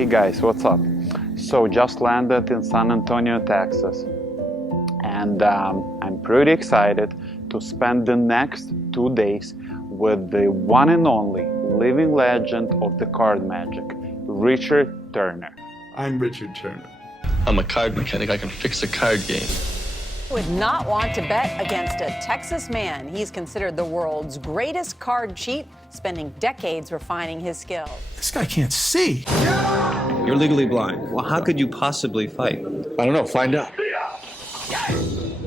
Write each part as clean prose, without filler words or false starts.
Hey guys, what's up? So just landed in San Antonio, Texas, and I'm pretty excited to spend the next 2 days with the one and only living legend of the card magic, Richard Turner. I'm Richard Turner. I'm a card mechanic. I can fix a card game. Would not want to bet against a Texas man. He's considered the world's greatest card cheat, spending decades refining his skills. This guy can't see. You're legally blind. Well, how could you possibly fight? I don't know. Find out.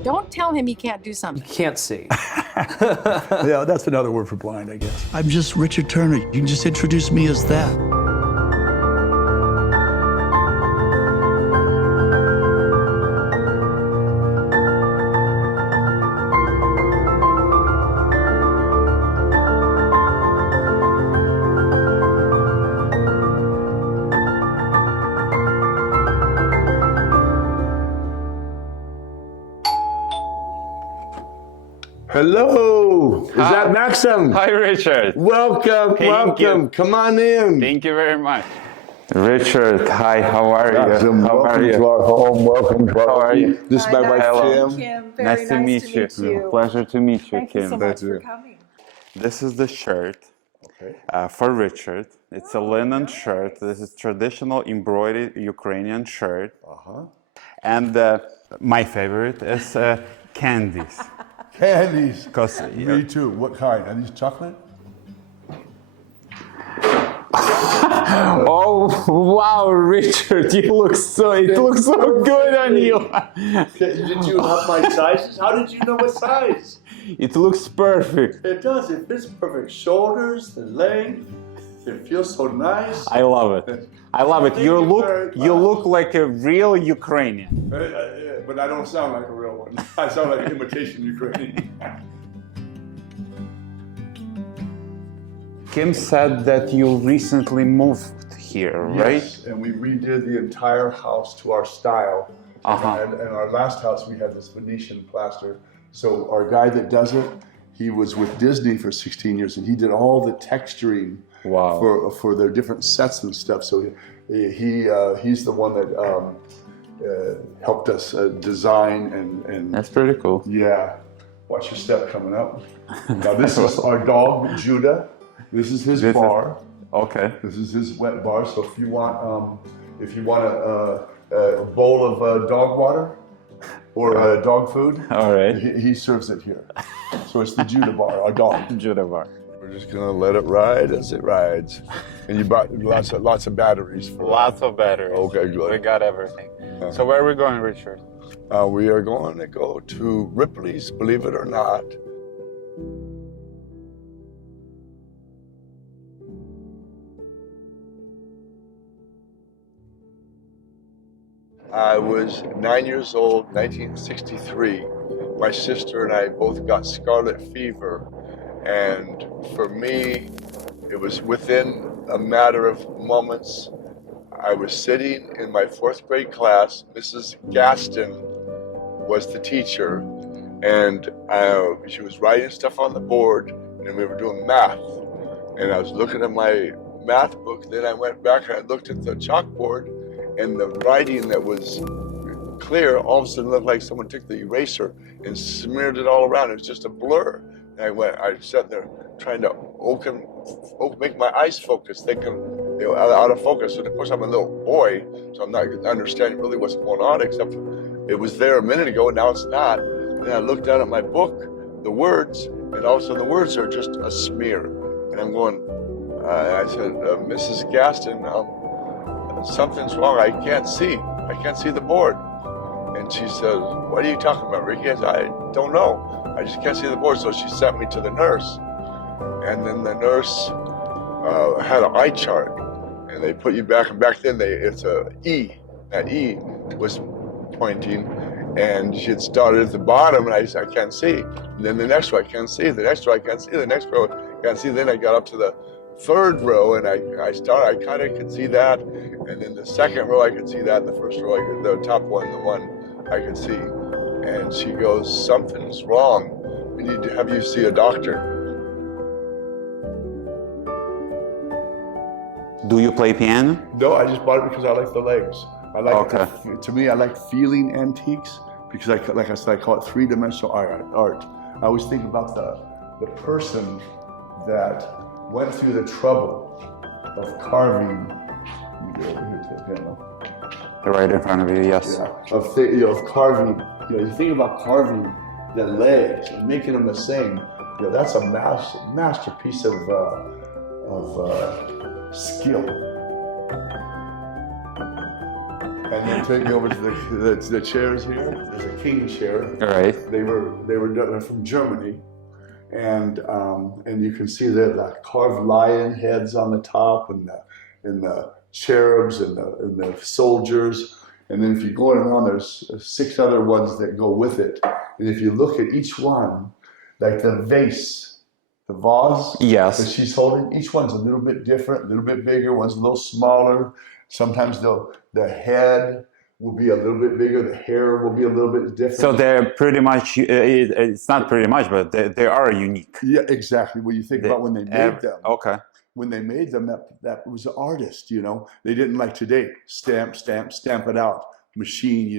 Don't tell him he can't do something. Can't see. Yeah, that's another word for blind, I guess. I'm just Richard Turner. You can just introduce me as that. Hello, is that Maxim? Hi Richard. Welcome, Thank you. Come on in. Thank you very much. Richard, hi, how are you? Maxim, How are welcome you? to our home. Welcome to our How are you? This is my wife Hello. Kim. Very Nice to meet you. Pleasure to meet you, Thank Kim. you so much for coming. This is the shirt Okay. for Richard. It's a linen shirt. This is traditional embroidered Ukrainian shirt. And my favorite is candies. Candies. 'Cause, Me too. What kind? Are these chocolate? Oh wow, Richard, it looks so good on you. Did you have my sizes? How did you know what size? It looks perfect. It does. It fits perfect. Shoulders, the length. It feels so nice. I love it. I love it. Thank you You very look like a real Ukrainian. But I don't sound like a real one. I sound like an imitation Ukrainian. Kim said that you recently moved here, right? Yes, and we redid the entire house to our style. And our last house, we had this Venetian plaster. So our guy that does it, he was with Disney for 16 years, and he did all the texturing for their different sets and stuff. So he's the one that helped us design and. That's pretty cool. Yeah, watch your step coming up. Now this is our dog Judah. This is his bar. Okay. This is his wet bar. So if you want a bowl of dog water or dog food, All right. he serves it here. So it's the Judah bar, our dog. Judah bar. We're just gonna let it ride as it rides. And you bought lots of batteries for Lots of batteries. Okay, good. We got everything. So where are we going, Richard? We are going to go to Ripley's, believe it or not. I was 9 years old, 1963. My sister and I both got scarlet fever. And for me, it was within a matter of moments. I was sitting in my 4th grade class. Mrs. Gaston was the teacher. And she was writing stuff on the board, and we were doing math. And I was looking at my math book. Then I went back and I looked at the chalkboard, and the writing that was clear all of a sudden looked like someone took the eraser and smeared it all around. It was just a blur. And I sat there trying to make my eyes focus, thinking they were out of focus. And of course, I'm a little boy, so I'm not understanding really what's going on, except it was there a minute ago, and now it's not. And I looked down at my book, the words, and all of a sudden the words are just a smear. And I'm going, I said, Mrs. Gaston, something's wrong. I can't see the board. And she says, what are you talking about, Ricky? I said, I don't know. I just can't see the board. So she sent me to the nurse. And then the nurse had an eye chart. And they put you back, and back then it's a E. That E was pointing. And she had started at the bottom, and I said, I can't see. And then the next row, I can't see. The next row, I can't see. The next row, I can't see. Then I got up to the 3rd row, and I kind of could see that. And then the 2nd row, I could see that. The 1st row, the top one, the one I could see. And she goes, something's wrong. We need to have you see a doctor. Do you play piano? No, I just bought it because I like the legs. I like. Okay. To me, I like feeling antiques because, like I said, I call it three-dimensional art. I always think about the person that went through the trouble of carving. Let me get over here to the piano. Right in front of you, yes. Yeah, of carving. You think about carving the legs and making them the same. That's a masterpiece of skill. And then take me over to the chairs here. There's a king chair. All right. They're from Germany, and you can see the carved lion heads on the top, and the cherubs and the soldiers. And then if you go around, there's 6 other ones that go with it. And if you look at each one, like the vase, the vase Yes. that she's holding, each one's a little bit different, a little bit bigger, one's a little smaller. Sometimes the head will be a little bit bigger, the hair will be a little bit different. So they're pretty much, it's not pretty much, but they are unique. Yeah, exactly. When you think about when they made them. Okay. When they made them, that was an artist, They didn't like today, stamp it out, machine,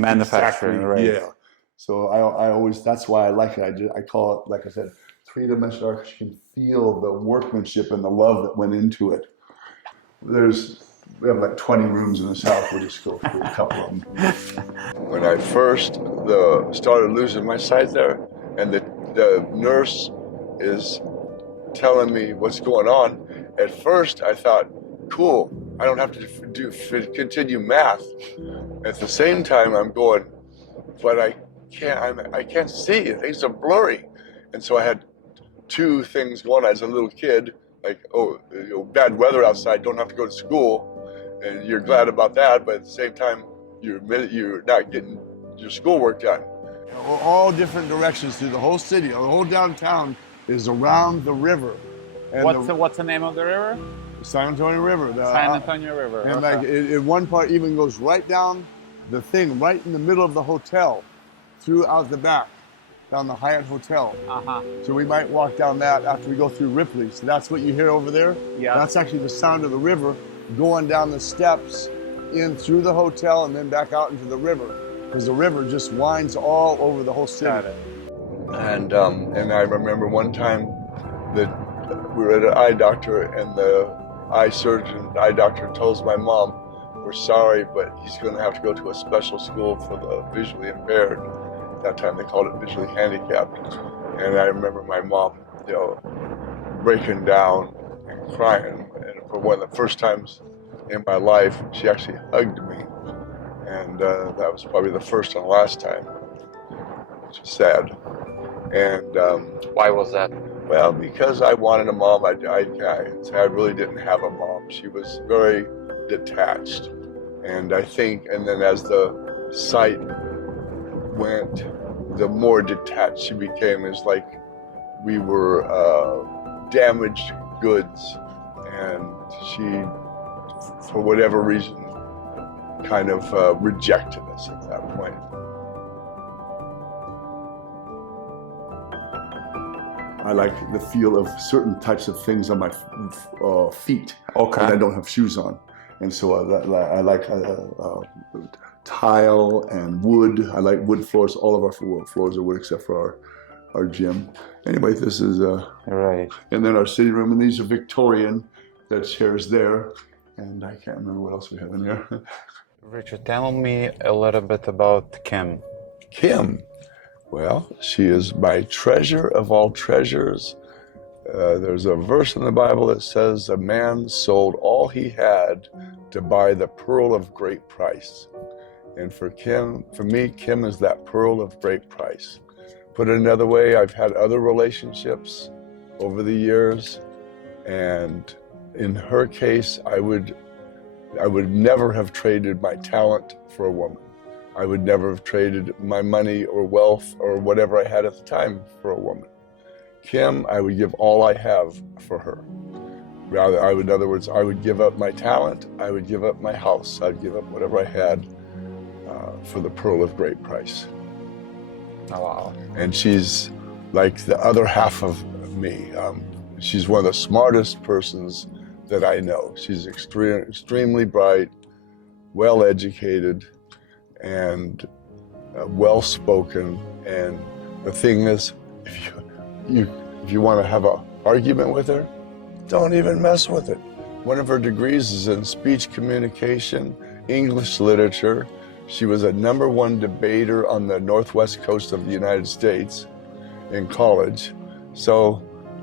Manufacturing, exactly, right. Yeah. So I always, that's why I like it. I call it, like I said, three-dimensional art, because you can feel the workmanship and the love that went into it. We have like 20 rooms in this house. We'll just go through a couple of them. When I first started losing my sight there, and the nurse is telling me what's going on, at first I thought, cool, I don't have to continue math. At the same time, I'm going, but I can't see. Things are blurry. And so I had 2 things going as a little kid, like, bad weather outside, don't have to go to school. And you're glad about that, but at the same time, you're not getting your schoolwork done. All different directions through the whole city. The whole downtown is around the river. And What's the name of the river? the San Antonio River. San Antonio River. And okay. like one part even goes right down the thing, right in the middle of the hotel, throughout the back, down the Hyatt Hotel. So we might walk down that after we go through Ripley. So that's what you hear over there. Yeah. That's actually the sound of the river going down the steps in through the hotel and then back out into the river, because the river just winds all over the whole city. Got it. And I remember one time that we were at an eye doctor, and the eye doctor tells my mom, "We're sorry, but he's going to have to go to a special school for the visually impaired." At that time they called it visually handicapped. And I remember my mom, breaking down and crying. And for one of the first times in my life, she actually hugged me. And that was probably the first and last time, which is sad. And Why was that? well, because I wanted a mom, I really didn't have a mom. She was very detached. And I think, and then as the sight went, the more detached she became. It's like we were damaged goods. And she, for whatever reason, kind of rejected us at that point. I like the feel of certain types of things on my feet. Okay. And I don't have shoes on. And so I like tile and wood. I like wood floors. All of our floors are wood except for our gym. Anyway, this is... Right. And then our sitting room, and these are Victorian. That chair's there. And I can't remember what else we have in here. Richard, tell me a little bit about Kim. Kim. Well, she is my treasure of all treasures. There's a verse in the Bible that says, a man sold all he had to buy the pearl of great price. And for me, Kim is that pearl of great price. Put it another way, I've had other relationships over the years, and in her case, I would never have traded my talent for a woman. I would never have traded my money or wealth or whatever I had at the time for a woman. Kim, I would give all I have for her. Rather, in other words, I would give up my talent, I would give up my house, I'd give up whatever I had for the pearl of great price. Oh, wow. And she's like the other half of me. She's one of the smartest persons that I know. She's extremely bright, well educated, and well-spoken. And the thing is, if you want to have an argument with her, don't even mess with it. One of her degrees is in speech communication, English literature. She was a #1 debater on the northwest coast of the United States in college. So,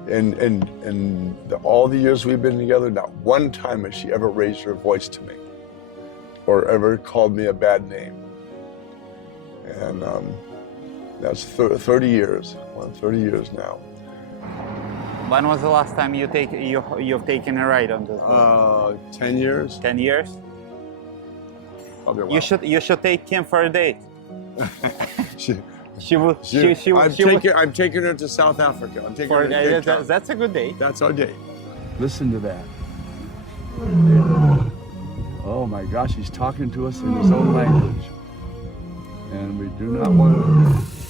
in all the years we've been together, not one time has she ever raised her voice to me or ever called me a bad name. And that's 30 years. Well, 30 years now. When was the last time you've taken a ride on this boat? 10 years. 10 years? Probably a while. You should take Kim for a date. I'm taking her to South Africa. I'm taking her to Cape Town. That's a good date. That's our date. Listen to that. Oh my gosh, he's talking to us in his own language. And I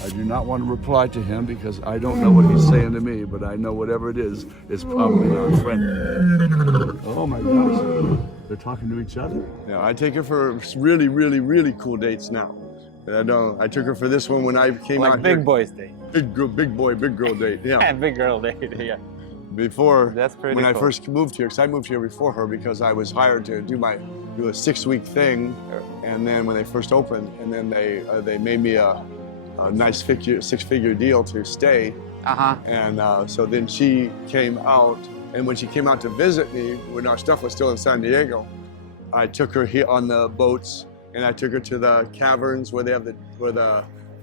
do not want to reply to him because I don't know what he's saying to me, but I know whatever it is probably not friendly. Oh my gosh, they're talking to each other? Yeah, I take her for really, really, really cool dates now. I took her for this one when I came out big here. boys date. Big boy, big girl date, yeah. Big girl date, yeah. Before, That's pretty when I cool. first moved here, because I moved here before her because I was hired to do a 6-week thing, and then when they first opened, and then they made me a nice 6-figure deal to stay. And so then she came out, and when she came out to visit me, when our stuff was still in San Diego, I took her here on the boats, and I took her to the caverns where they have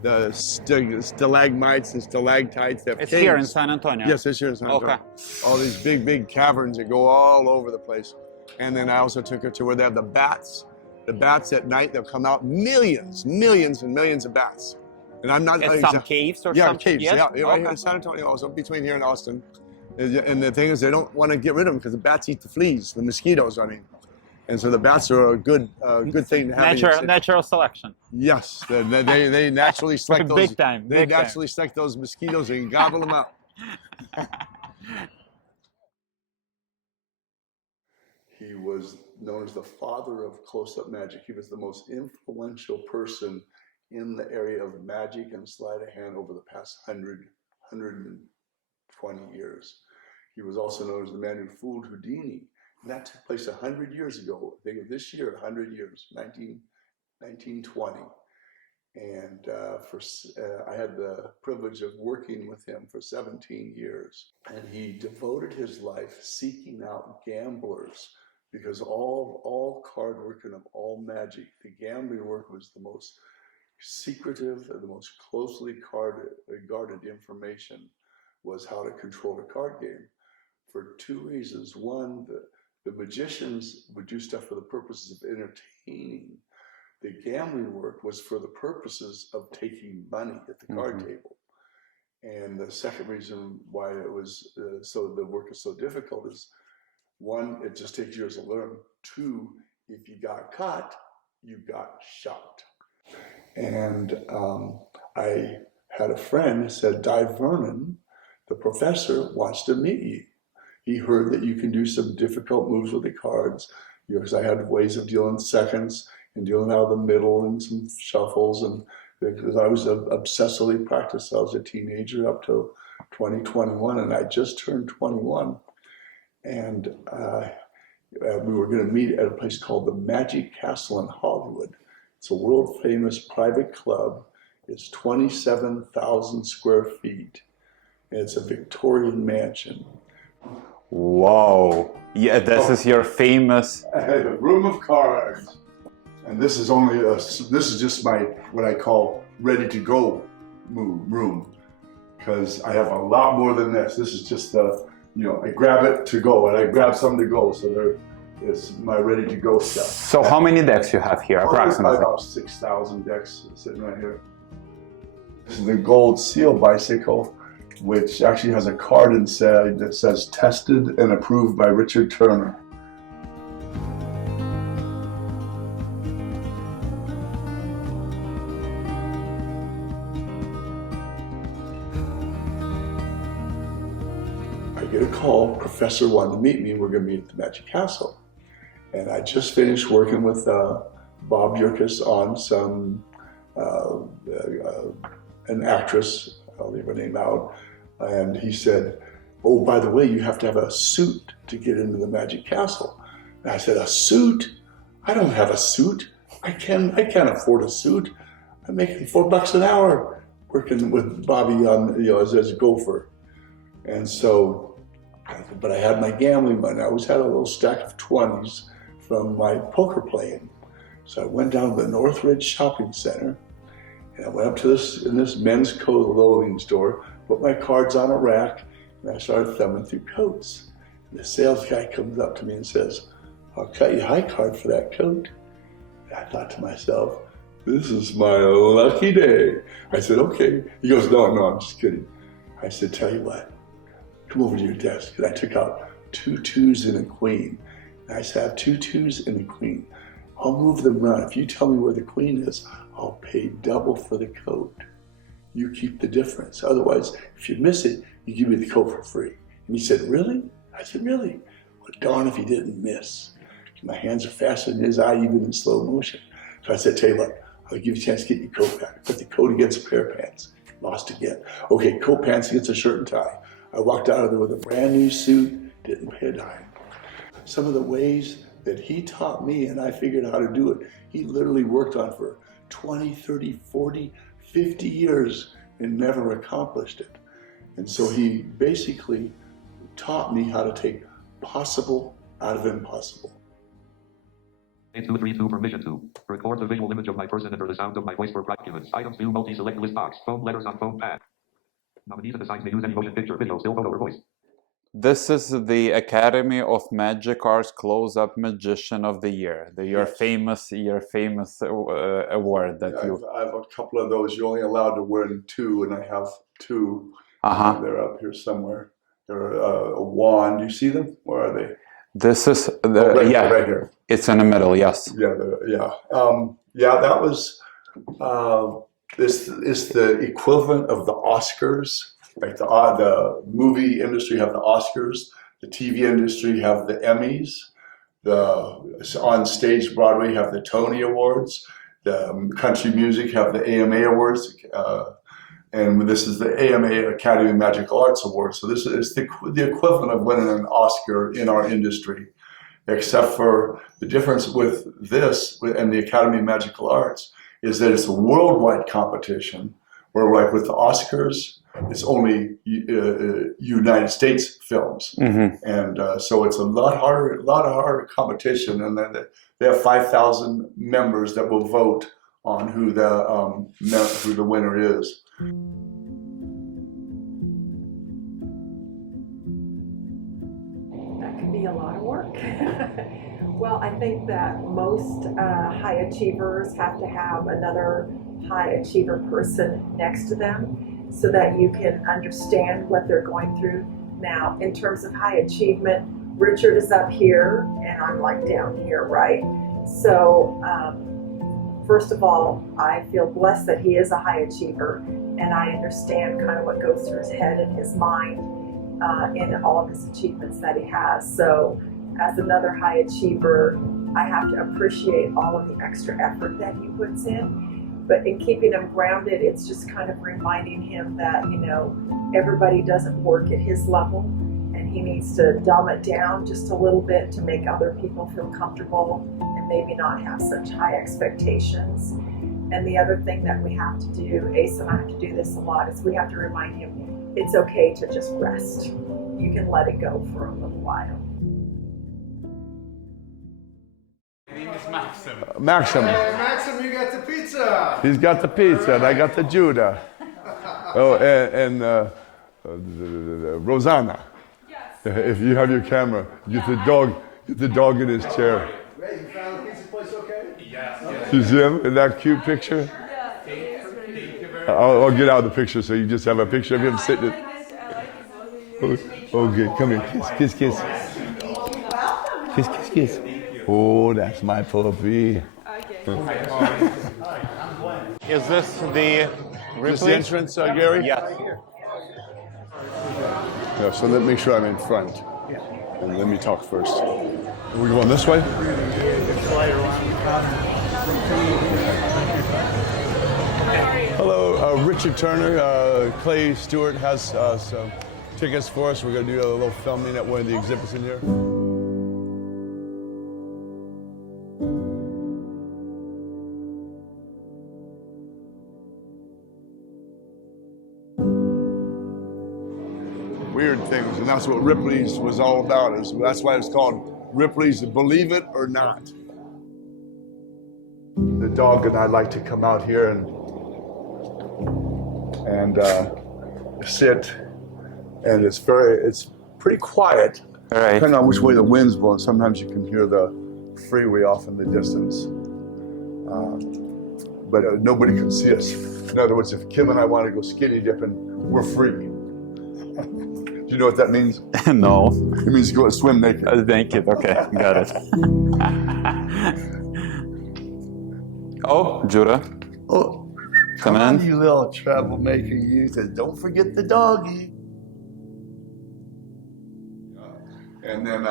the stalagmites and stalactites. It's here in San Antonio. Yes, it's here in San Antonio. Okay. All these big caverns that go all over the place. And then I also took her to where they have the bats. The bats at night, they'll come out, millions and millions of bats. And I'm not... It's some caves or something? Caves, yes? yeah. Right here in San Antonio, also between here and Austin. And the thing is, they don't want to get rid of them because the bats eat the fleas, the mosquitoes, I mean. And so the bats are a good thing to have. Natural selection. Yes, they naturally select those. Big time. They naturally select those mosquitoes and gobble them up. He was known as the father of close-up magic. He was the most influential person in the area of magic and sleight of hand over the past 120 years. He was also known as the man who fooled Houdini. And that took place 100 years ago. I think of this year, 100 years, 1920. And I had the privilege of working with him for 17 years. And he devoted his life seeking out gamblers because all card work and of all magic, the gambling work was the most secretive and the most closely guarded information was how to control a card game for 2 reasons. One, the magicians would do stuff for the purposes of entertaining. The gambling work was for the purposes of taking money at the card table. And the second reason why it was the work is so difficult is, one, it just takes years to learn. 2, if you got caught, you got shot. And I had a friend who said, Di Vernon, the professor, wants to meet you. He heard that you can do some difficult moves with the cards, because I had ways of dealing seconds and dealing out of the middle and some shuffles, and because I was obsessively practiced. I was a teenager up to 2021, and I just turned 21. And we were going to meet at a place called the Magic Castle in Hollywood. It's a world famous private club. It's 27,000 square feet. And it's a Victorian mansion. Wow. Yeah, this is your famous... I had a room of cards. And this is only this is just my, what I call ready to go room. Because I have a lot more than this. This is just I grab it to go and I grab some to go. So there is my ready to go stuff. So how many decks you have here, approximately? About 6,000 decks sitting right here. This is the gold seal bicycle, which actually has a card inside that says tested and approved by Richard Turner. I get a call. Professor wanted to meet me. We're going to meet at the Magic Castle. And I just finished working with Bob Yerkes on some, an actress, I'll leave her name out, and he said, oh, by the way, you have to have a suit to get into the Magic Castle. And I said, a suit? I don't have a suit. I can't afford a suit. I'm making $4 an hour working with Bobby on, as a gopher. And so, but I had my gambling money. I always had a little stack of 20s from my poker playing. So I went down to the Northridge Shopping Center, and I went up to this men's clothing store, put my cards on a rack, and I started thumbing through coats. And the sales guy comes up to me and says, I'll cut you a high card for that coat. And I thought to myself, this is my lucky day. I said, okay. He goes, no, I'm just kidding. I said, tell you what, come over to your desk. And I took out 2 2s and a queen. And I said, I have 2 2s and a queen. I'll move them around. If you tell me where the queen is, I'll pay double for the coat. You keep the difference. Otherwise, if you miss it, you give me the coat for free. And he said, really? I said, really? Well, darn if he didn't miss. My hands are faster than his eye, even in slow motion. So I said, tell you what, I'll give you a chance to get your coat back. Put the coat against a pair of pants. Lost again. Okay, coat, pants against a shirt and tie. I walked out of there with a brand new suit, didn't pay a dime. Some of the ways that he taught me and I figured out how to do it, he literally worked on for 20, 30, 40, 50 years and never accomplished it. And so he basically taught me how to take possible out of impossible. 232 permission to record the visual image of my person under the sound of my voice for documents. Items view multi-select list box. Phone letters on phone pad. Nominees and assigns may use any motion picture, video, still photo, or voice. This is the Academy of Magic Arts Close-Up Magician of the Year. Your famous award that I have a couple of those. You're only allowed to win 2, and I have 2. They're up here somewhere. They're a wand. Do you see them? Where are they? This is the right here. It's in the middle. Yes. That was. This is the equivalent of the Oscars. Like the movie industry have the Oscars, the TV industry have the Emmys, on stage Broadway have the Tony Awards, the country music have the AMA Awards, and this is the AMA Academy of Magical Arts Awards. So this is the equivalent of winning an Oscar in our industry, except for the difference with this and the Academy of Magical Arts is that it's a worldwide competition, where like with the Oscars, it's only United States films, and so it's a lot harder competition. And then they have 5,000 members that will vote on who the winner is. That can be a lot of work. Well, I think that most high achievers have to have another high achiever person next to them, so that you can understand what they're going through. Now, in terms of high achievement, Richard is up here and I'm like down here, right? So, first of all, I feel blessed that he is a high achiever, and I understand kind of what goes through his head and his mind in all of his achievements that he has. So, as another high achiever, I have to appreciate all of the extra effort that he puts in. But in keeping him grounded, it's just kind of reminding him that, everybody doesn't work at his level, and he needs to dumb it down just a little bit to make other people feel comfortable and maybe not have such high expectations. And the other thing that we have to do, Ace and I have to do this a lot, is we have to remind him it's okay to just rest. You can let it go for a little while. Maxim. Hey, Maxim, you got the pizza. He's got the pizza, and I got the Judah. Oh, and Rosanna. Yes. If you have your camera, get the dog in his chair. Ray, you found the pizza place okay? Yes. You see him in that cute picture? I'll get out the picture so you just have a picture of him sitting. Okay, come here, kiss, kiss, kiss. Kiss, kiss, kiss. Oh, that's my puppy. Is this the Ripley? This the entrance, Gary? Yes. Yeah, so let me make sure I'm in front. Yeah. And let me talk first. Are we going this way? Hello, Richard Turner. Clay Stewart has some tickets for us. We're going to do a little filming at one of the exhibits in here. Weird things, and that's what Ripley's was all about. That's why it's called Ripley's Believe It or Not. The dog and I like to come out here and sit, and it's pretty quiet. All right. Depending on which way the wind's blowing, sometimes you can hear the freeway off in the distance. But nobody can see us. In other words, if Kim and I want to go skinny dipping, we're free. Do you know what that means? No. It means go swim naked. Naked, okay, got it. Oh, Judah. Oh, come in. You little troublemaker, you. Don't forget the doggy. And then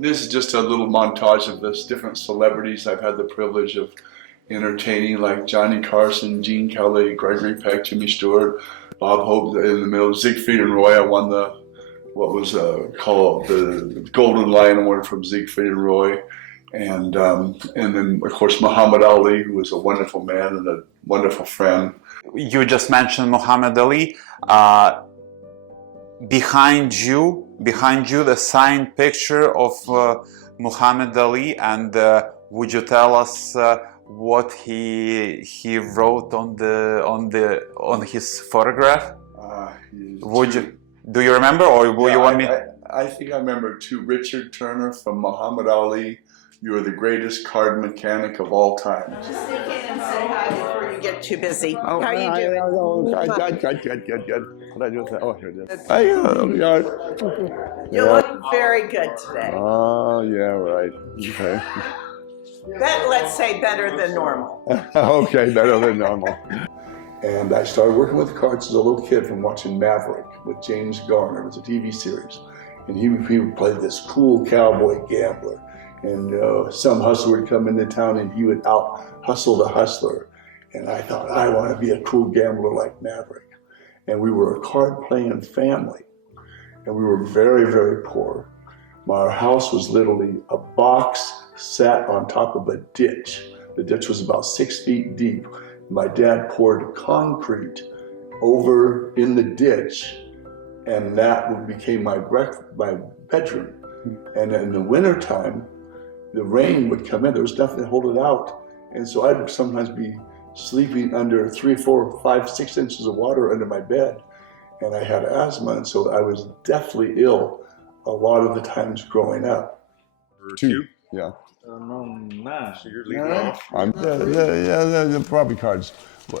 this is just a little montage of this different celebrities I've had the privilege of entertaining, like Johnny Carson, Gene Kelly, Gregory Peck, Jimmy Stewart, Bob Hope in the middle, Siegfried and Roy. I won what was called the Golden Lion Award from Siegfried and Roy. And then, of course, Muhammad Ali, who was a wonderful man and a wonderful friend. You just mentioned Muhammad Ali. Behind you, the signed picture of Muhammad Ali, and would you tell us what he wrote on his photograph? Would you? Do you remember, or will you want me? I think I remember to Richard Turner from Muhammad Ali. You are the greatest card mechanic of all time. Just sneak in and say hi before you get too busy. Oh, how are you doing? Good. What I do with that? Oh, here it is. You look very good today. Oh, yeah, right. Okay. Let's say better than normal. Okay, better than normal. And I started working with cards as a little kid from watching Maverick with James Garner. It was a TV series. And he would play this cool cowboy gambler. And some hustler would come into town and he would out-hustle the hustler. And I thought, I want to be a cool gambler like Maverick. And we were a card-playing family. And we were very, very poor. Our house was literally a box sat on top of a ditch. The ditch was about 6 feet deep. My dad poured concrete over in the ditch, and that became my bedroom. And in the wintertime, the rain would come in. There was nothing to hold it out. And so I'd sometimes be sleeping under 3, 4, 5, 6 inches of water under my bed. And I had asthma, and so I was deathly ill a lot of the times growing up. 2, yeah. So you're leading off? The property cards.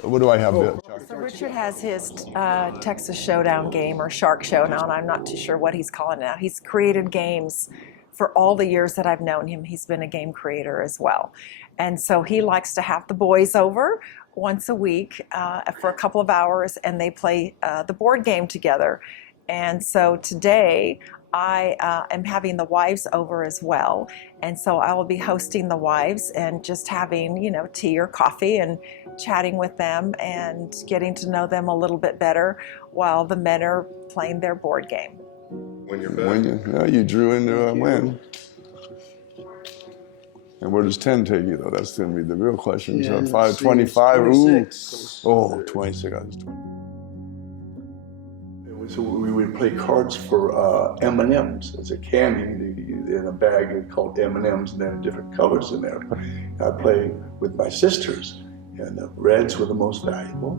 What do I have there? So Richard has his Texas Showdown game, or Shark Showdown. I'm not too sure what he's calling it now. He's created games for all the years that I've known him. He's been a game creator as well. And so he likes to have the boys over once a week for a couple of hours, and they play the board game together. And so today I am having the wives over as well. And so I will be hosting the wives and just having, tea or coffee and chatting with them and getting to know them a little bit better while the men are playing their board game. When you're back. You drew into a win. And where does 10 take you, though? That's going to be the real question. So 5, 25, 26. Ooh. Oh, 26. I was 20. So we would play cards for M&Ms. It's a candy in a bag called M&Ms, and then different colors in there. And I play with my sisters, and the reds were the most valuable.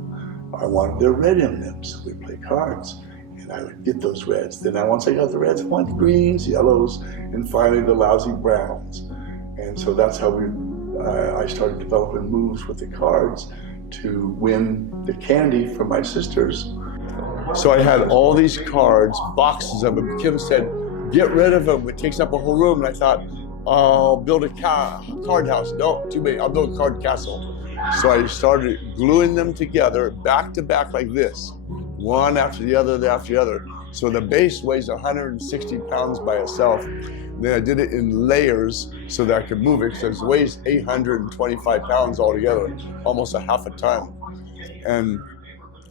I wanted their red M&Ms, so we play cards. And I would get those reds. Then once I got the reds, I wanted greens, yellows, and finally the lousy browns. And so that's how I started developing moves with the cards to win the candy for my sisters. So I had all these cards, boxes of them. Kim said, get rid of them. It takes up a whole room. And I thought, I'll build a card house. No, too many. I'll build a card castle. So I started gluing them together, back to back like this. One after the other, So the base weighs 160 pounds by itself. Then I did it in layers so that I could move it, because it weighs 825 pounds altogether, almost a half a ton. And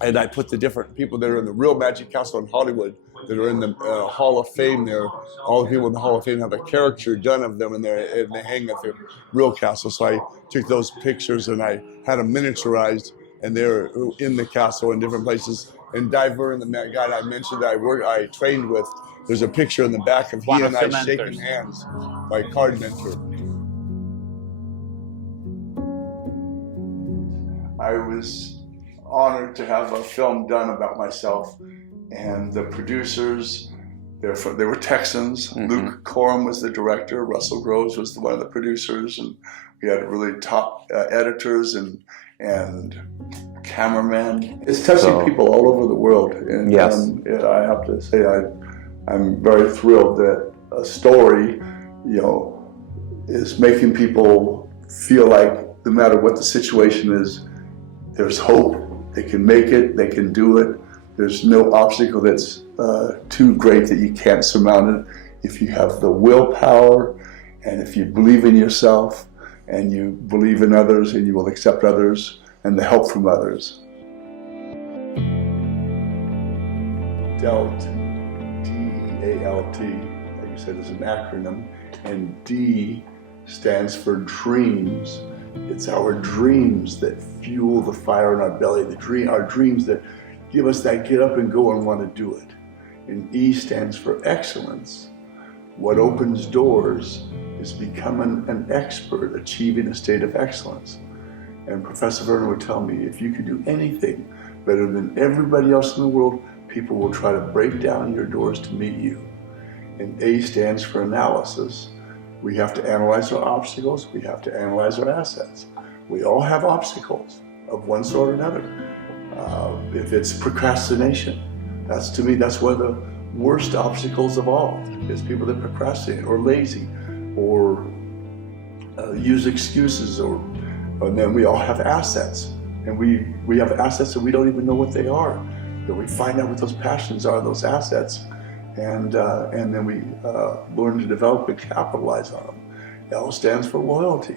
I put the different people that are in the real Magic Castle in Hollywood, that are in the Hall of Fame there. All the people in the Hall of Fame have a caricature done of them, and they hang at the real castle. So I took those pictures and I had them miniaturized, and they're in the castle in different places. And Diver and the guy I mentioned that I trained with, there's a picture in the back of he and I shaking hands, my card mentor. I was honored to have a film done about myself, and the producers, they were Texans. Luke Coram was the director, Russell Groves was one of the producers, and we had really top editors and cameramen. It's touching people all over the world, and I have to say I'm very thrilled that a story, is making people feel like no matter what the situation is, there's hope. They can make it, they can do it. There's no obstacle that's too great that you can't surmount it if you have the willpower, and if you believe in yourself, and you believe in others, and you will accept others, and the help from others. DALT, D-E-A-L-T, like you said, is an acronym, and D stands for dreams. It's our dreams that fuel the fire in our belly, our dreams that give us that get up and go and want to do it. And E stands for excellence. What opens doors is becoming an expert, achieving a state of excellence. And Professor Vernon would tell me, if you could do anything better than everybody else in the world, people will try to break down your doors to meet you. And A stands for analysis. We have to analyze our obstacles. We have to analyze our assets. We all have obstacles of one sort or another. If it's procrastination, to me, that's one of the worst obstacles of all, is people that procrastinate or lazy or use excuses. And then we all have assets. And we have assets that we don't even know what they are. But we find out what those passions are, those assets. And then we learn to develop and capitalize on them. L stands for loyalty.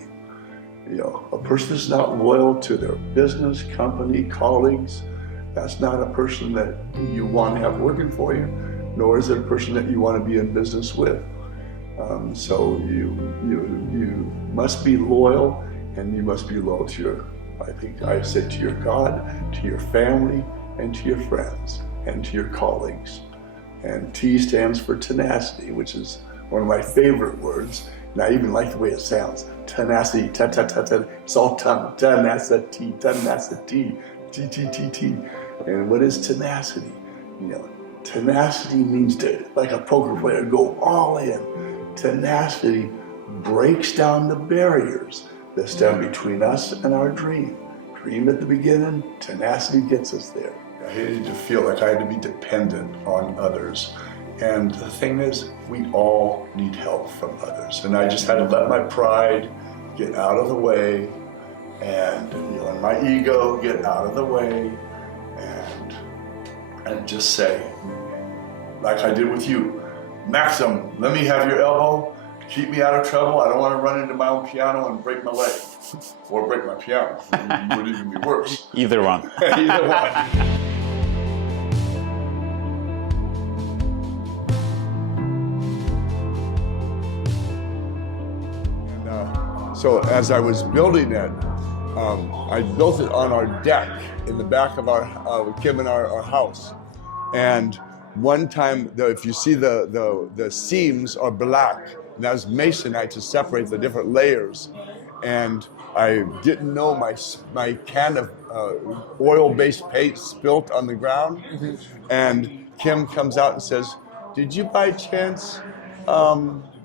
A person is not loyal to their business, company, colleagues. That's not a person that you want to have working for you, nor is it a person that you want to be in business with. So you must be loyal, and you must be loyal to to your God, to your family, and to your friends, and to your colleagues. And T stands for tenacity, which is one of my favorite words. And I even like the way it sounds. Tenacity, ta-ta-ta-ta. It's all tongue. Tenacity, tenacity, T-T-T-T. And what is tenacity? Tenacity means to, like a poker player, go all in. Tenacity breaks down the barriers that stand between us and our dream. Dream at the beginning, tenacity gets us there. I hated to feel like I had to be dependent on others. And the thing is, we all need help from others. And I just had to let my pride get out of the way, and my ego get out of the way, and just say, like I did with you, Maxim, let me have your elbow, keep me out of trouble. I don't want to run into my own piano and break my leg, or break my piano. It would even be worse. Either one. Either one. So as I was building it, I built it on our deck in the back of Kim and our house. And one time, if you see the seams are black, and that was masonite to separate the different layers. And I didn't know my can of oil-based paint spilt on the ground. And Kim comes out and says, "Did you by chance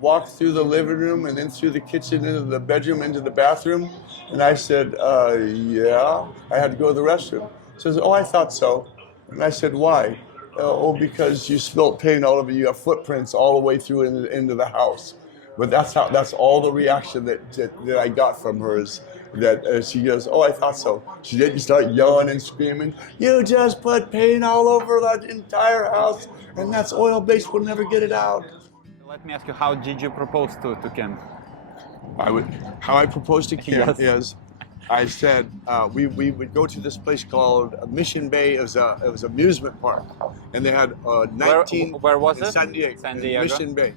walk through the living room and then through the kitchen into the bedroom into the bathroom?" And I said, "Yeah, I had to go to the restroom." She says, "Oh, I thought so." And I said, "Why?" "Oh, because you spilt paint all over. You have footprints all the way through into the house." But that's all the reaction that I got from her is that she goes, oh, I thought so. She didn't start yelling and screaming, you just put paint all over the entire house, and that's oil-based, we'll never get it out. Let me ask you, how did you propose to Ken? How I proposed to Ken is, I said we would go to this place called Mission Bay. It was an amusement park, and they had 19. Where was it? San Diego. San Diego. Mission Bay,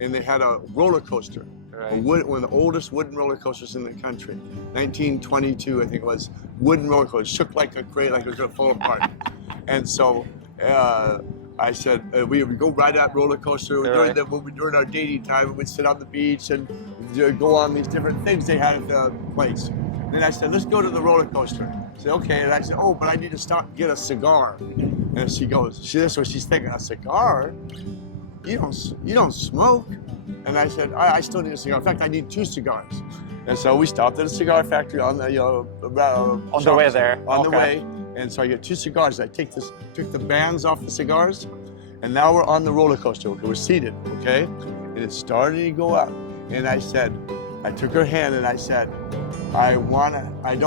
and they had a roller coaster, one of the oldest wooden roller coasters in the country. 1922, I think it was. Wooden roller coaster, shook like a crate, like it was going to fall apart. And so I said we would go ride that roller coaster during our dating time. We'd sit on the beach and go on these different things they had at the place. Then I said, let's go to the roller coaster. I said, okay. And I said, oh, but I need to stop and get a cigar. And she goes, that's what she's thinking, a cigar? You don't smoke? And I said, I still need a cigar. In fact, I need 2 cigars. And so we stopped at a cigar factory on the on the way there. On the way. And so I get 2 cigars. I took the bands off the cigars, and now we're on the roller coaster. We're seated, okay? And it's starting to go up. And I said, I took her hand and I said, I don't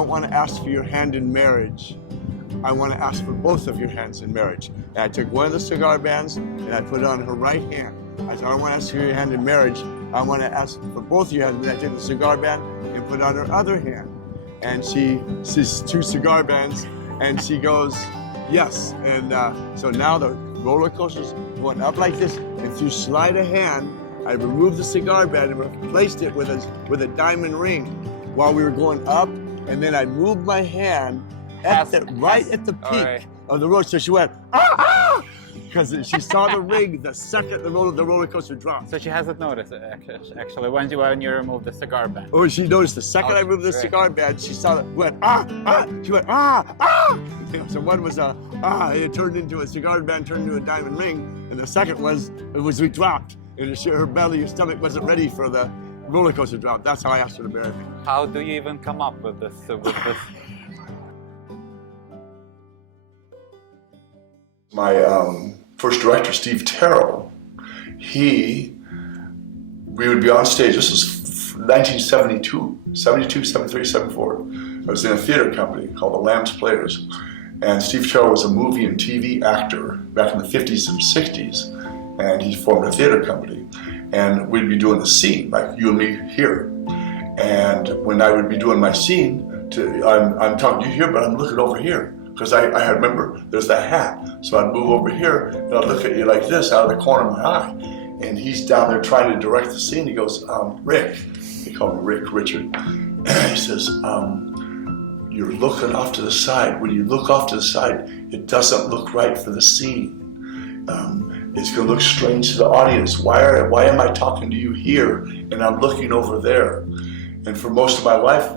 want to ask for your hand in marriage. I want to ask for both of your hands in marriage. And I took one of the cigar bands and I put it on her right hand. I said, I don't want to ask for your hand in marriage. I want to ask for both of your hands. And I took the cigar band and put it on her other hand. And she sees 2 cigar bands and she goes, yes. And so now the roller coaster's going up like this. If you slide a hand, I removed the cigar band and replaced it with a diamond ring while we were going up, and then I moved my hand right at the peak of the road. So she went, ah! Because she saw the ring the second the roller coaster dropped. So she hasn't noticed it, actually, when you removed the cigar band. Oh, she noticed the second I removed the cigar band, she saw it, went, ah, ah! She went, ah, ah! So one was it turned into a cigar band, turned into a diamond ring, and the second was we dropped. And her belly, her stomach wasn't ready for the roller coaster drop. That's how I asked her to marry me. How do you even come up with this? My first director, Steve Terrell, we would be on stage. This was 1972, 72, 73, 74. I was in a theater company called the Lambs Players. And Steve Terrell was a movie and TV actor back in the 50s and 60s. And he formed a theater company, and we'd be doing the scene like you and me here. And when I would be doing my scene, I'm talking to you here, but I'm looking over here because I remember there's that hat. So I'd move over here and I'd look at you like this out of the corner of my eye. And he's down there trying to direct the scene. He goes, Rick, they call me Richard. He says, you're looking off to the side. When you look off to the side, it doesn't look right for the scene. It's going to look strange to the audience. Why am I talking to you here and I'm looking over there? And for most of my life,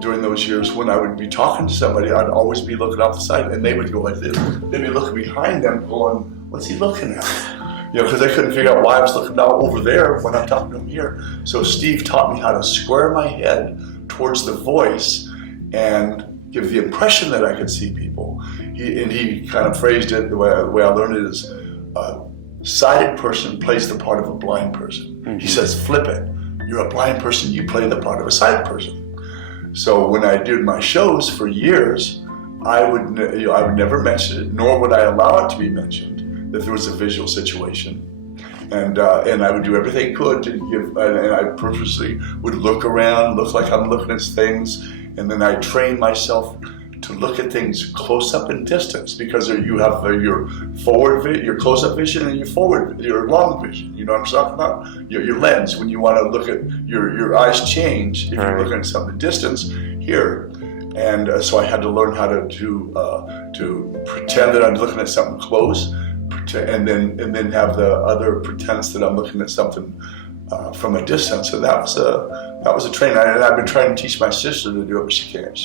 during those years, when I would be talking to somebody, I'd always be looking off the side, and they would go like this. They'd be looking behind them, going, "What's he looking at?" Because they couldn't figure out why I was looking out over there when I'm talking to him here. So Steve taught me how to square my head towards the voice and give the impression that I could see people. He kind of phrased it the way I learned it is. A sighted person plays the part of a blind person. Mm-hmm. He says, flip it. You're a blind person, you play the part of a sighted person. So when I did my shows for years, I would never mention it, nor would I allow it to be mentioned that there was a visual situation. And I would do everything I could to give, and I purposely would look around, look like I'm looking at things, and then I train myself to look at things close up and distance, because you have your forward, your close up vision, and your long vision. You know what I'm talking about? Your lens. When you want to look at your eyes change if you're looking at something at distance here. And so I had to learn how to pretend that I'm looking at something close, and then have the other pretense that I'm looking at something from a distance. So that was a training, and I've been trying to teach my sister to do it, but she can't.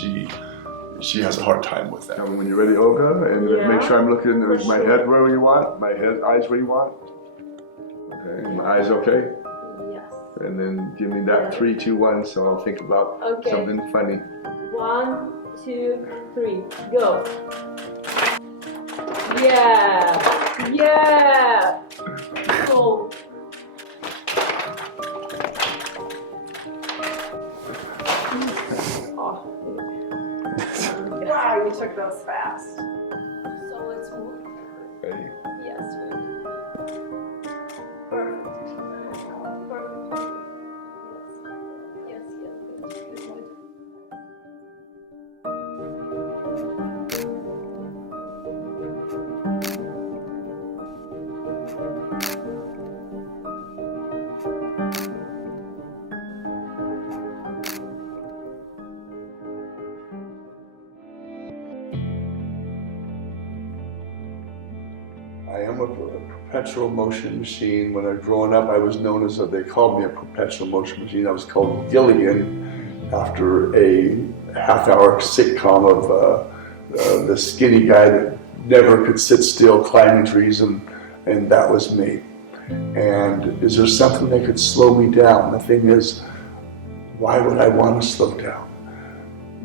She has a hard time with that. Tell me when you're ready, Olga, and make sure I'm looking at my head where you want, my eyes where you want. Okay, my eyes okay? Yes. And then give me that 3, 2, 1, so I'll think about something funny. 1, 2, 3, go. Yeah, yeah. Go. really took those fast. So let's move. Ready? Yes. Perfect. Perfect. Yes. Yes. Good. I am a perpetual motion machine. When I was growing up, I was known as they called me a perpetual motion machine. I was called Gilligan after a half-hour sitcom of the skinny guy that never could sit still climbing trees, and that was me. And is there something that could slow me down? The thing is, why would I want to slow down?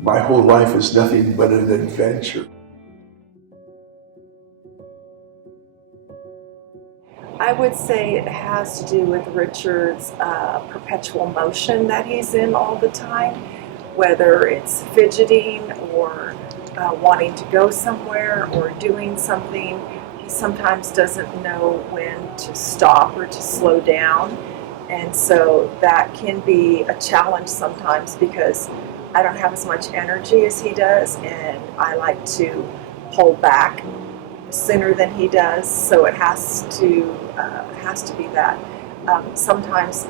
My whole life is nothing but an adventure. I would say it has to do with Richard's perpetual motion that he's in all the time, whether it's fidgeting or wanting to go somewhere or doing something. He sometimes doesn't know when to stop or to slow down, and so that can be a challenge sometimes because I don't have as much energy as he does, and I like to hold back sooner than he does, so it has to be that. Sometimes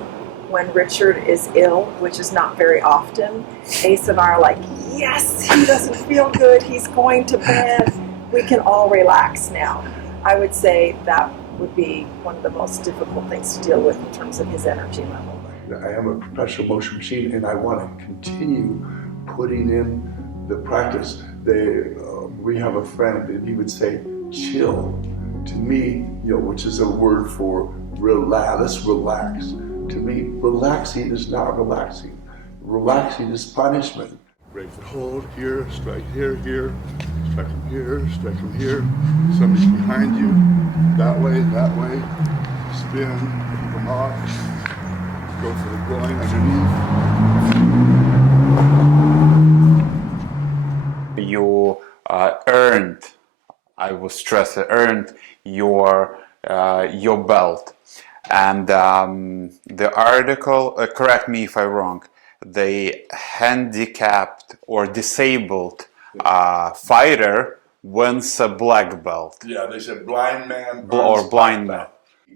when Richard is ill, which is not very often, Ace and I are like, yes, he doesn't feel good, he's going to bed, we can all relax now. I would say that would be one of the most difficult things to deal with in terms of his energy level. I am a perpetual motion machine, and I want to continue putting in the practice. We have a friend, and he would say, chill. To me, which is a word for relax. Let's relax. To me, relaxing is not relaxing. Relaxing is punishment. Break the hold here, strike here, strike from here, strike from here. Somebody's behind you. That way. Spin, keep them off. Go for the groin underneath. You earned, I will stress it, earned your belt. And the article, correct me if I'm wrong, the handicapped or disabled fighter wins a black belt. Yeah, they said blind man or blind man.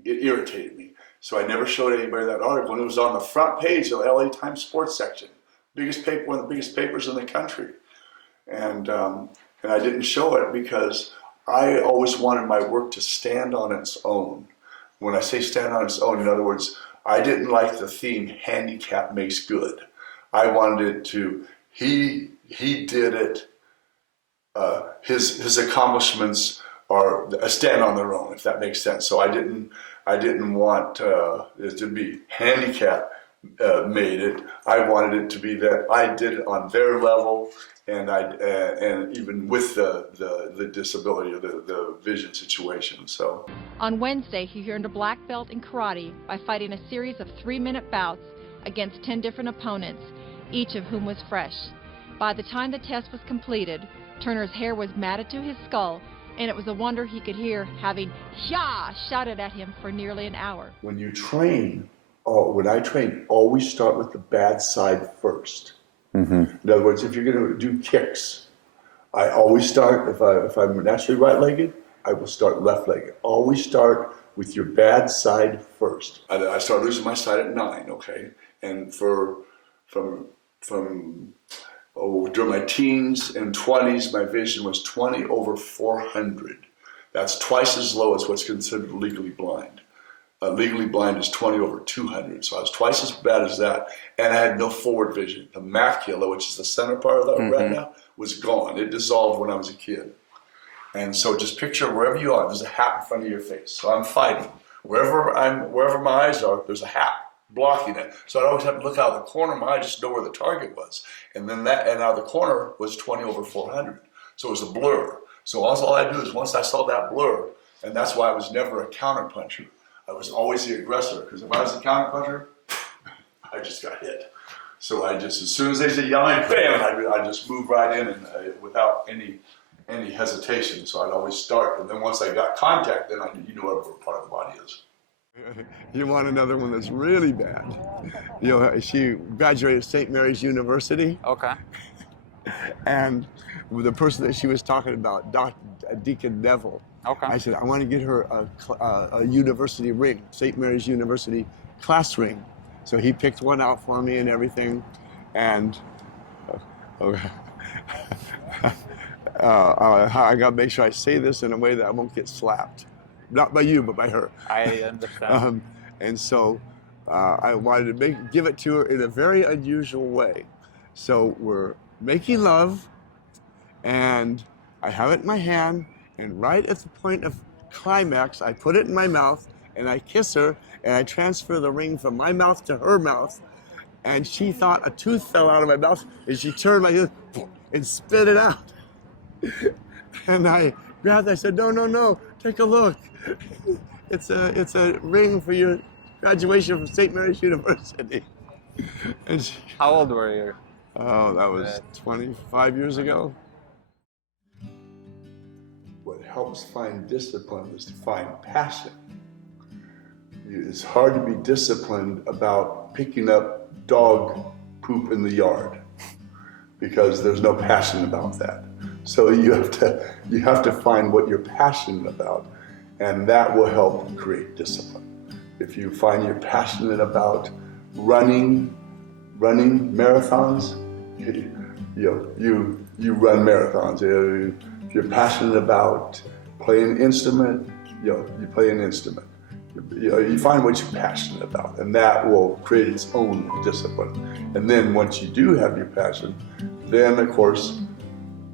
It irritated me. So I never showed anybody that article. And it was on the front page of the LA Times sports section. Biggest paper, one of the biggest papers in the country. And I didn't show it because I always wanted my work to stand on its own. When I say stand on its own, in other words, I didn't like the theme handicap makes good. I wanted it to, he did it, his accomplishments are stand on their own, if that makes sense. So I didn't want it to be handicap made it. I wanted it to be that I did it on their level, and even with the disability or the vision situation. So on Wednesday, he earned a black belt in karate by fighting a series of 3-minute bouts against 10 different opponents, each of whom was fresh. By the time the test was completed, Turner's hair was matted to his skull, and it was a wonder he could hear having "Yah!" shouted at him for nearly an hour. When you train, when I train, always start with the bad side first. Mm-hmm. In other words, if you're going to do kicks, I always start, if I'm naturally right-legged, I will start left-legged. Always start with your bad side first. I started losing my sight at 9, okay? And during my teens and 20s, my vision was 20/400. That's twice as low as what's considered legally blind. Legally blind is 20/200, so I was twice as bad as that, and I had no forward vision. The macula, which is the center part of the retina, was gone. It dissolved when I was a kid. And so just picture wherever you are, there's a hat in front of your face. So I'm fighting. Wherever my eyes are, there's a hat blocking it. So I'd always have to look out of the corner of my eye just to know where the target was. And then out of the corner was 20/400. So it was a blur. So all I do is once I saw that blur, and that's why I was never a counterpuncher. I was always the aggressor, because if I was a counterpuncher, I just got hit. So I just, as soon as they say yelling, bam, I just move right in and without any hesitation. So I'd always start, and then once I got contact, then you know what part of the body is. You want another one that's really bad. You know, she graduated St. Mary's University. Okay. And the person that she was talking about, Deacon Neville, Okay. I said, I want to get her a university ring, St. Mary's University class ring. So he picked one out for me and everything. And I got to make sure I say this in a way that I won't get slapped. Not by you, but by her. I understand. And so I wanted to give it to her in a very unusual way. So we're making love, and I have it in my hand, and right at the point of climax, I put it in my mouth, and I kiss her, and I transfer the ring from my mouth to her mouth, and she thought a tooth fell out of my mouth, and she turned like this and spit it out. And I grabbed it, I said, no, take a look. It's a ring for your graduation from St. Mary's University. And she, How old were you? Oh, that was 25 years ago. What helps find discipline is to find passion. It's hard to be disciplined about picking up dog poop in the yard because there's no passion about that. So you have to find what you're passionate about, and that will help create discipline. If you find you're passionate about running marathons, you run marathons. If you're passionate about playing an instrument, you play an instrument. You find what you're passionate about, and that will create its own discipline. And then once you do have your passion, then of course,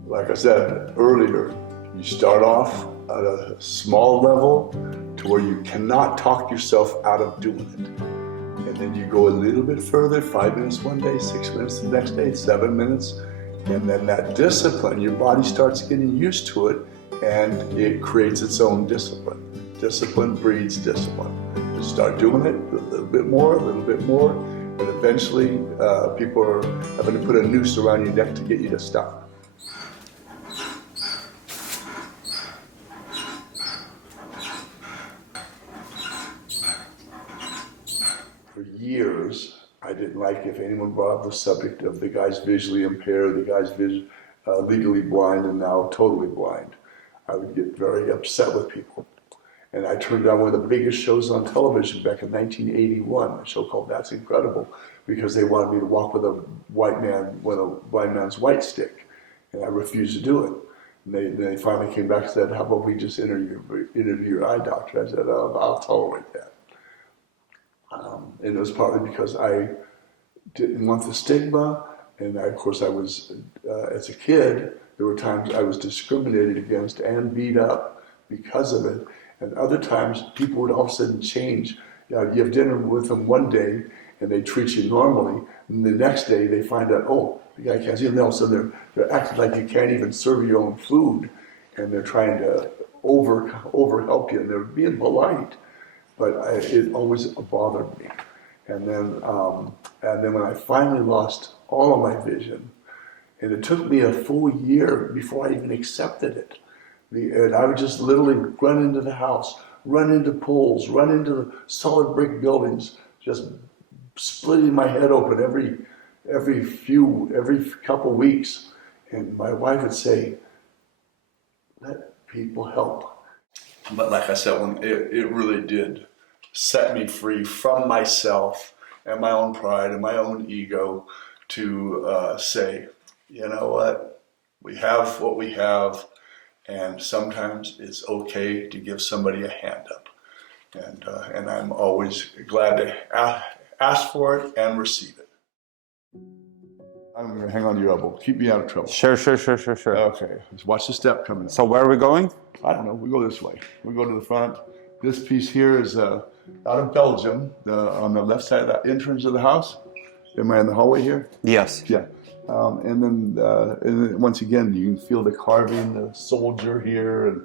like I said earlier, you start off at a small level to where you cannot talk yourself out of doing it. And then you go a little bit further, 5 minutes one day, 6 minutes the next day, 7 minutes. And then that discipline, your body starts getting used to it, and it creates its own discipline. Discipline breeds discipline. You start doing it a little bit more, and eventually people are having to put a noose around your neck to get you to stop. For years, I didn't like if anyone brought up the subject of the guy's visually impaired, the guy's legally blind, and now totally blind. I would get very upset with people. And I turned on one of the biggest shows on television back in 1981, a show called That's Incredible, because they wanted me to walk with a white man with a blind man's white stick. And I refused to do it. And they finally came back and said, how about we just interview your eye doctor? I said, I'll tolerate that. And it was partly because I didn't want the stigma, and of course I was, as a kid, there were times I was discriminated against and beat up because of it, and other times people would all of a sudden change. You have dinner with them one day, and they treat you normally, and the next day they find out, oh, the guy can't see, and all of a sudden they're acting like you can't even serve your own food, and they're trying to over help you, and they're being polite. But it always bothered me. And then when I finally lost all of my vision, and it took me a full year before I even accepted it. And I would just literally run into the house, run into poles, run into the solid brick buildings, just splitting my head open every couple weeks. And my wife would say, let people help. But like I said, it really did set me free from myself and my own pride and my own ego to say, you know what, we have what we have, and sometimes it's okay to give somebody a hand up. And I'm always glad to ask for it and receive it. I'm going to hang on to your elbow. Keep me out of trouble. Sure. Okay, let's watch the step coming. So where are we going? I don't know, we go this way. We go to the front. This piece here is out of Belgium, on the left side of the entrance of the house. Am I in the hallway here? Yes. Yeah. And then once again, you can feel the carving, the soldier here, and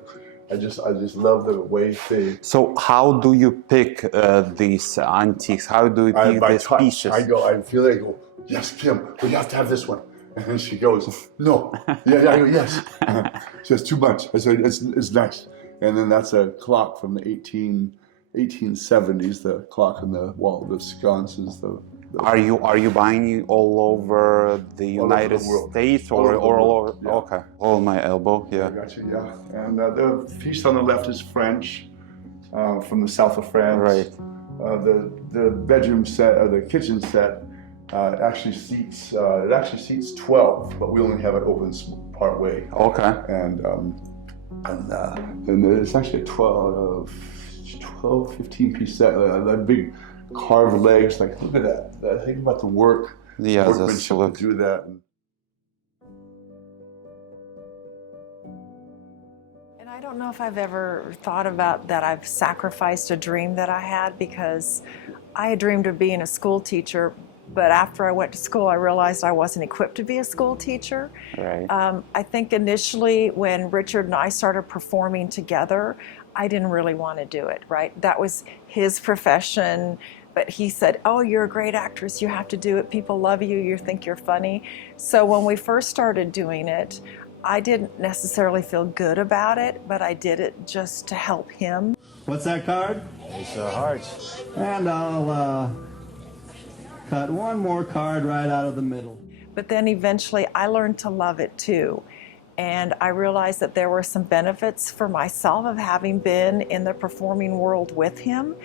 I just love the way they. So how do you pick these antiques? How do you pick these pieces? I feel they go yes, Kim, we have to have this one. And she goes, no. Yeah, I go, yes. She says, too much. I said, it's nice. And then that's a clock from the 1870s, the clock on the wall, the sconces. Are you buying all over the United States or all over? Yeah. Okay, all on my elbow. Yeah. I got you. Yeah. And the piece on the left is French, from the south of France. Right. The bedroom set, or the kitchen set, actually seats 12, but we only have it open part way. Okay. And it's actually a 12, 15 piece set. That big carved legs. Like, look at that. Think about the work. Yeah, workmanship to do that. And I don't know if I've ever thought about that I've sacrificed a dream that I had, because I had dreamed of being a school teacher, but after I went to school, I realized I wasn't equipped to be a school teacher. Right. I think initially when Richard and I started performing together, I didn't really want to do it, right? That was his profession, but he said, oh, you're a great actress, you have to do it, people love you, you think you're funny. So when we first started doing it, I didn't necessarily feel good about it, but I did it just to help him. What's that card? It's hearts. And I'll cut one more card right out of the middle. But then eventually I learned to love it too. And I realized that there were some benefits for myself of having been in the performing world with him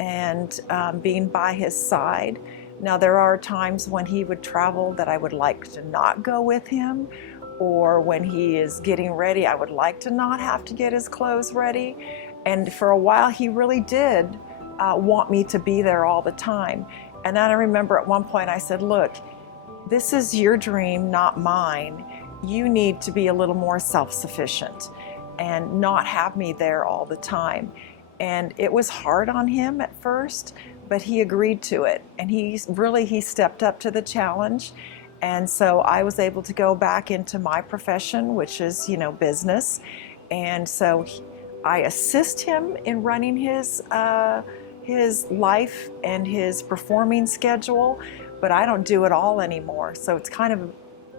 and being by his side. Now, there are times when he would travel that I would like to not go with him, or when he is getting ready, I would like to not have to get his clothes ready. And for a while, he really did want me to be there all the time. And then I remember at one point I said, look, this is your dream, not mine. You need to be a little more self-sufficient and not have me there all the time. And it was hard on him at first, but he agreed to it. And he stepped up to the challenge. And so I was able to go back into my profession, which is, business. And so I assist him in running his life and his performing schedule, but I don't do it all anymore. So it's kind of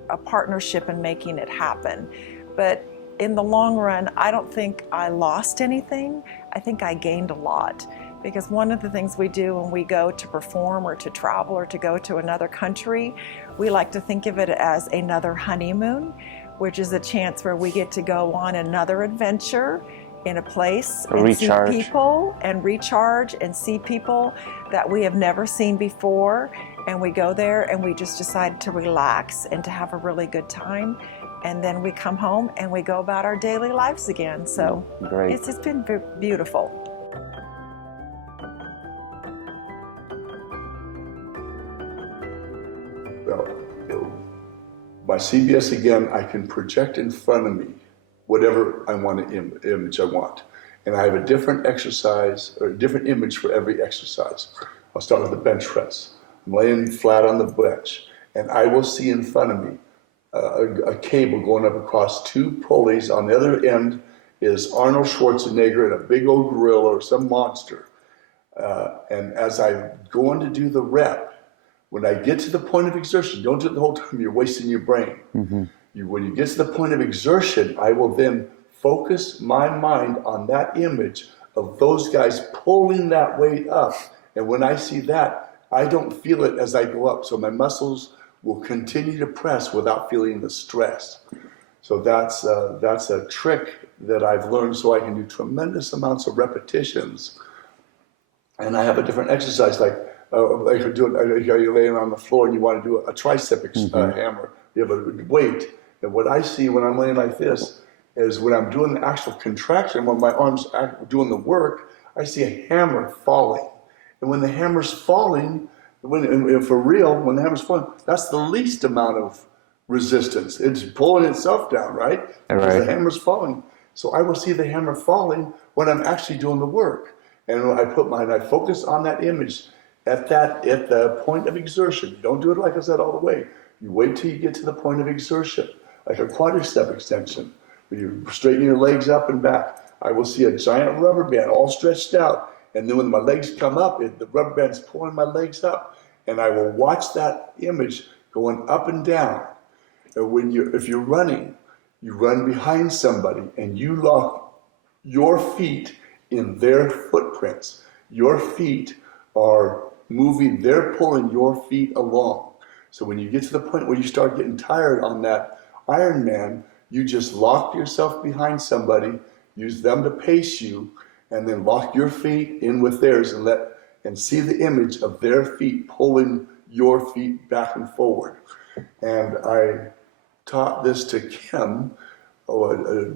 a partnership in making it happen. But in the long run, I don't think I lost anything. I think I gained a lot, because one of the things we do when we go to perform or to travel or to go to another country, we like to think of it as another honeymoon, which is a chance where we get to go on another adventure in a place and see people and recharge and see people that we have never seen before. And we go there and we just decide to relax and to have a really good time. And then we come home and we go about our daily lives again. So it's been beautiful. Well, by CBS again, I can project in front of me whatever I want, image I want. And I have a different exercise or a different image for every exercise. I'll start with the bench press. I'm laying flat on the bench, and I will see in front of me a cable going up across two pulleys. On the other end is Arnold Schwarzenegger and a big old gorilla or some monster. And as I go in to do the rep, when I get to the point of exertion, don't do it the whole time, you're wasting your brain. Mm-hmm. When you get to the point of exertion, I will then focus my mind on that image of those guys pulling that weight up. And when I see that, I don't feel it as I go up. So my muscles will continue to press without feeling the stress. So that's a trick that I've learned so I can do tremendous amounts of repetitions. And I have a different exercise, like you're laying on the floor and you want to do a tricep hammer. You have a weight. And what I see when I'm laying like this is when I'm doing the actual contraction, when my arms are doing the work, I see a hammer falling. And when the hammer's falling, for real, when the hammer's falling, that's the least amount of resistance. It's pulling itself down, right? Because the hammer's falling. So I will see the hammer falling when I'm actually doing the work. And I focus on that image at the point of exertion. You don't do it, like I said, all the way. You wait till you get to the point of exertion, like a quadricep extension, where you straighten your legs up and back. I will see a giant rubber band all stretched out. And then when my legs come up, the rubber band's pulling my legs up. and I will watch that image going up and down. And if you're running, you run behind somebody and you lock your feet in their footprints. Your feet are moving, they're pulling your feet along. So when you get to the point where you start getting tired on that Ironman, you just lock yourself behind somebody, use them to pace you, and then lock your feet in with theirs and see the image of their feet pulling your feet back and forward. And I taught this to Kim a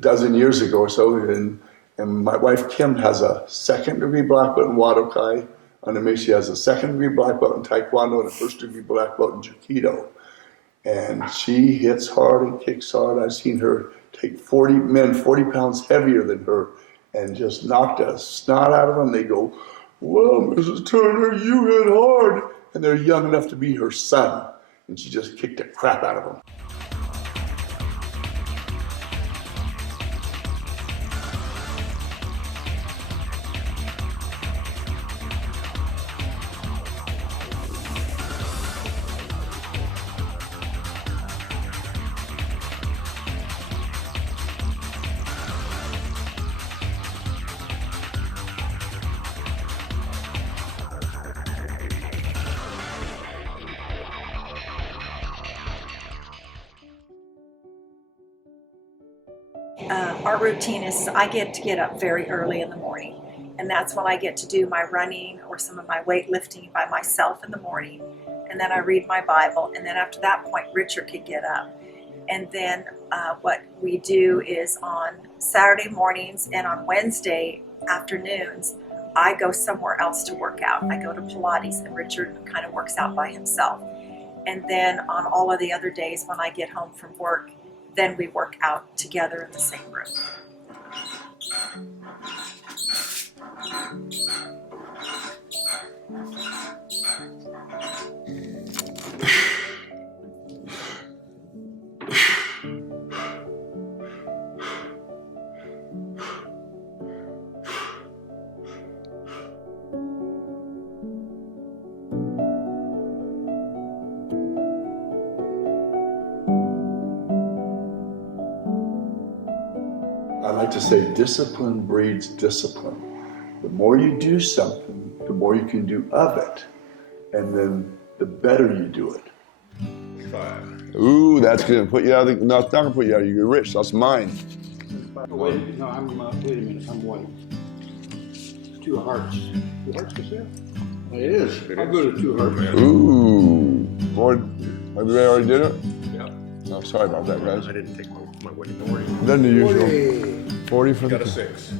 dozen years ago or so, and my wife Kim has a second-degree black belt in Wadokai. Under me, she has a second-degree black belt in Taekwondo and a first-degree black belt in Jukido. And she hits hard and kicks hard. I've seen her take 40 men 40 pounds heavier than her and just knock the snot out of them. They go, "Well, Mrs. Turner, you hit hard." And they're young enough to be her son. And she just kicked the crap out of them. Our routine is I get to get up very early in the morning, and that's when I get to do my running or some of my weightlifting by myself in the morning, and then I read my Bible, and then after that point Richard could get up. And then what we do is on Saturday mornings and on Wednesday afternoons I go somewhere else to work out. I go to Pilates, and Richard kind of works out by himself. And then on all of the other days when I get home from work, then we work out together in the same room. I like to say discipline breeds discipline. The more you do something, the more you can do of it, and then the better you do it. Ooh, that's gonna put you out of the, no, it's not gonna put you out of, you're rich, that's mine. Wait, no, wait a minute, I'm one. 2 hearts. 2 hearts, is there? It is. I'll go to 2 hearts. Ooh, boy, everybody already did it? Yeah. No, sorry about that, guys. I didn't take my winning 40. Then the usual. 40 for Got the a 6.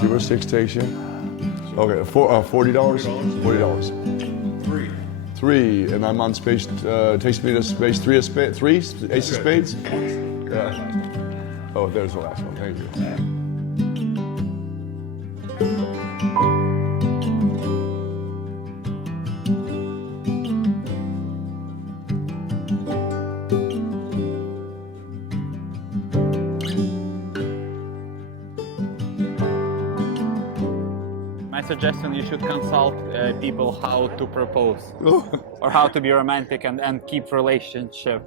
See where 6 takes you? Okay, $40? $40. 3, and I'm on space, takes me to space 3 of spades, 3, ace of spades? Yeah. Oh, there's the last one, thank you. My suggestion, you should consult people how to propose or how to be romantic and keep relationship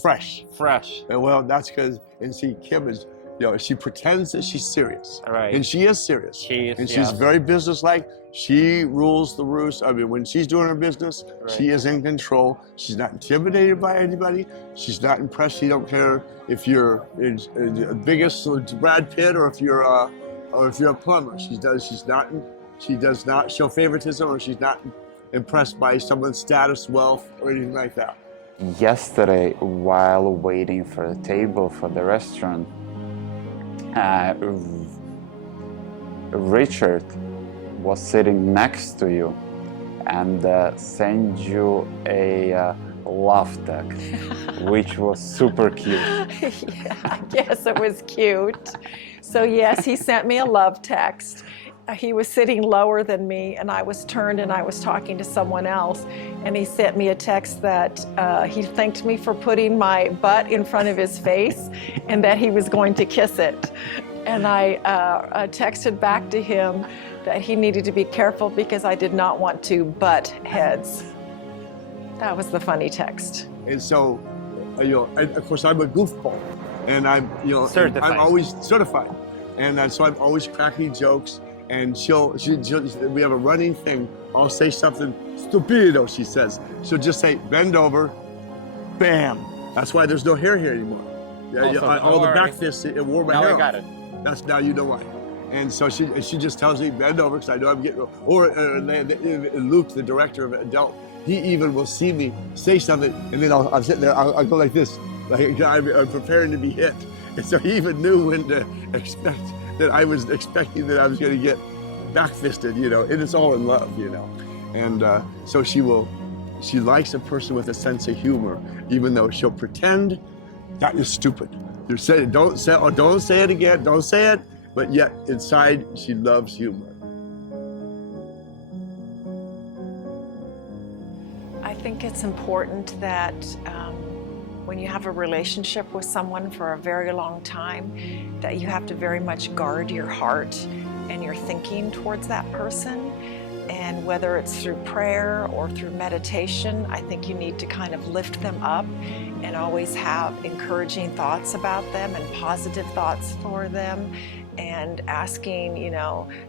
Fresh. fresh. Well, that's because, and see, Kim is, you know, she pretends that she's serious. Right. And she is serious. She is, and she's yes. very businesslike. She rules the roost. I mean, when she's doing her business, she is in control. She's not intimidated by anybody. She's not impressed. She don't care if you're the biggest Brad Pitt or if you're a plumber. She does not show favoritism, or she's not impressed by someone's status, wealth, or anything like that. Yesterday, while waiting for the table for the restaurant, Richard was sitting next to you and sent you a love text, which was super cute. Yeah, I guess it was cute. So yes, he sent me a love text. He was sitting lower than me, and I was turned and I was talking to someone else, and he sent me a text that he thanked me for putting my butt in front of his face and that he was going to kiss it. And I texted back to him, that he needed to be careful because I did not want to butt heads. That was the funny text. And so, and of course, I'm a goofball, and I'm Certified. I'm always certified, and so I'm always cracking jokes. And we have a running thing. I'll say something stupido, she says. She'll just say, bend over, bam. That's why there's no hair here anymore. All the back fists, it wore my hair off. I got it. That's now you know why. And so she just tells me, bend over, because I know I'm getting, or Luke, the director of DALT, he even will see me say something, and then I'll sit there, I'll go like this, like I'm preparing to be hit. And so he even knew when to expect that I was expecting that I was going to get back-fisted, and it's all in love, And so she likes a person with a sense of humor, even though she'll pretend that is stupid. You're saying, don't say it again, don't say it, but yet inside she loves humor. I think it's important that when you have a relationship with someone for a very long time, that you have to very much guard your heart and your thinking towards that person. And whether it's through prayer or through meditation, I think you need to kind of lift them up and always have encouraging thoughts about them and positive thoughts for them, and asking,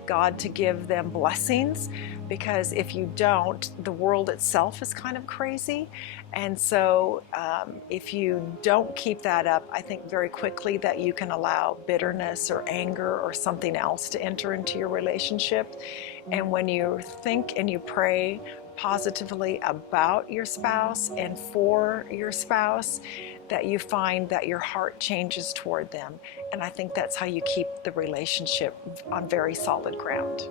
God to give them blessings, because if you don't, the world itself is kind of crazy. And so if you don't keep that up, I think very quickly that you can allow bitterness or anger or something else to enter into your relationship. And when you think and you pray positively about your spouse and for your spouse, that you find that your heart changes toward them. And I think that's how you keep the relationship on very solid ground.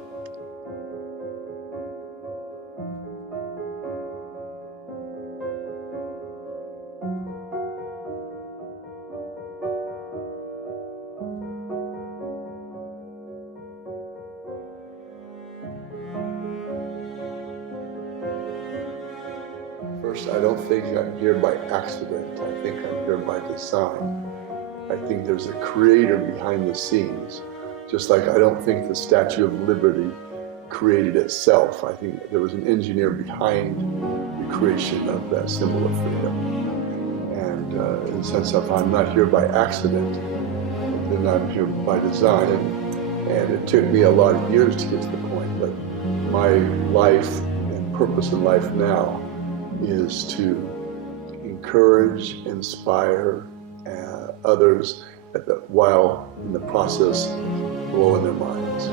First, I don't think I'm here by accident. I think I'm here by design. I think there's a creator behind the scenes. Just like I don't think the Statue of Liberty created itself. I think there was an engineer behind the creation of that symbol of freedom. And in the sense of I'm not here by accident, then I'm here by design. And it took me a lot of years to get to the point, but my life and purpose in life now is to encourage, inspire others while in the process blowing their minds.